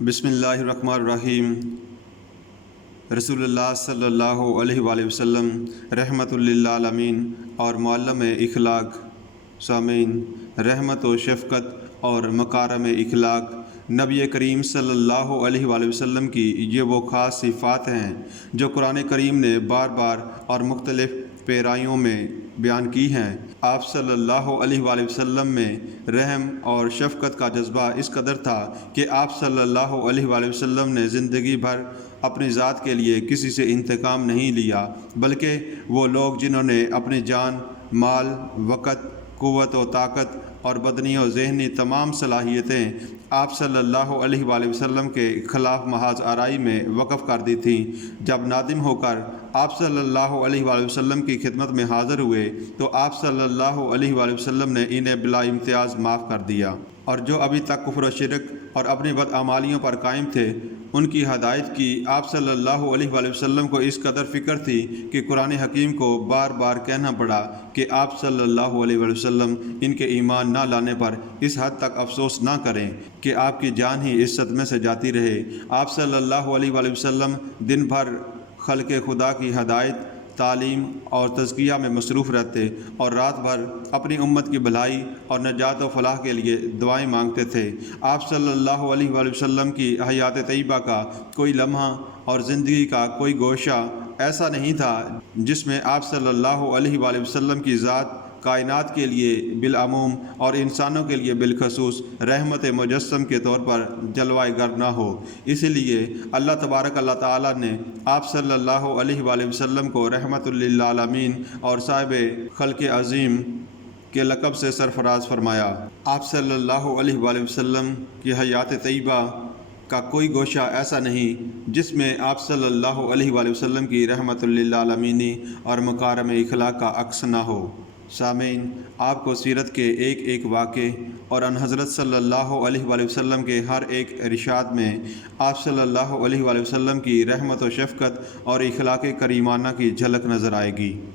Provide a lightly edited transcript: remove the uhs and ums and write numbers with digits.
بسم اللہ الرحمن الرحیم۔ رسول اللہ صلی اللہ علیہ وآلہ وسلم رحمت للعالمین اور معلم اخلاق۔ سامعین، رحمت و شفقت اور مکارم اخلاق نبی کریم صلی اللہ علیہ وآلہ وسلم کی یہ وہ خاص صفات ہیں جو قرآن کریم نے بار بار اور مختلف پیرائیوں میں بیان کی ہیں۔ آپ صلی اللہ علیہ وآلہ وسلم میں رحم اور شفقت کا جذبہ اس قدر تھا کہ آپ صلی اللہ علیہ وآلہ وسلم نے زندگی بھر اپنی ذات کے لیے کسی سے انتقام نہیں لیا، بلکہ وہ لوگ جنہوں نے اپنی جان، مال، وقت، قوت و طاقت اور بدنی و ذہنی تمام صلاحیتیں آپ صلی اللہ علیہ وآلہ وسلم کے خلاف محاذ آرائی میں وقف کر دی تھیں، جب نادم ہو کر آپ صلی اللہ علیہ وآلہ وسلم کی خدمت میں حاضر ہوئے تو آپ صلی اللہ علیہ وآلہ وسلم نے انہیں بلا امتیاز معاف کر دیا، اور جو ابھی تک کفر و شرک اور اپنی بدعمالیوں پر قائم تھے ان کی ہدایت کی آپ صلی اللہ علیہ وآلہ وسلم کو اس قدر فکر تھی کہ قرآن حکیم کو بار بار کہنا پڑا کہ آپ صلی اللہ علیہ وآلہ وسلم ان کے ایمان نہ لانے پر اس حد تک افسوس نہ کریں کہ آپ کی جان ہی اس صدمے سے جاتی رہے۔ آپ صلی اللہ علیہ وآلہ وسلم دن بھر خلق خدا کی ہدایت، تعلیم اور تزکیہ میں مصروف رہتے اور رات بھر اپنی امت کی بھلائی اور نجات و فلاح کے لیے دعائیں مانگتے تھے۔ آپ صلی اللہ علیہ وآلہ وسلم کی حیات طیبہ کا کوئی لمحہ اور زندگی کا کوئی گوشہ ایسا نہیں تھا جس میں آپ صلی اللہ علیہ وآلہ وسلم کی ذات کائنات کے لیے بالعموم اور انسانوں کے لیے بالخصوص رحمت مجسم کے طور پر جلوہ گر نہ ہو۔ اسی لیے اللہ تبارک اللہ تعالیٰ نے آپ صلی اللہ علیہ وآلہ وسلم کو رحمت للعالمین اور صاحب خلق عظیم کے لقب سے سرفراز فرمایا۔ آپ صلی اللہ علیہ وآلہ وسلم کی حیات طیبہ کا کوئی گوشہ ایسا نہیں جس میں آپ صلی اللہ علیہ وآلہ وسلم کی رحمت للعالمین اور مکارم اخلاق کا عکس نہ ہو۔ سامعین، آپ کو سیرت کے ایک ایک واقعے اور آنحضرت صلی اللہ علیہ وآلہ وسلم کے ہر ایک ارشاد میں آپ صلی اللہ علیہ وآلہ وسلم کی رحمت و شفقت اور اخلاق کریمانہ کی جھلک نظر آئے گی۔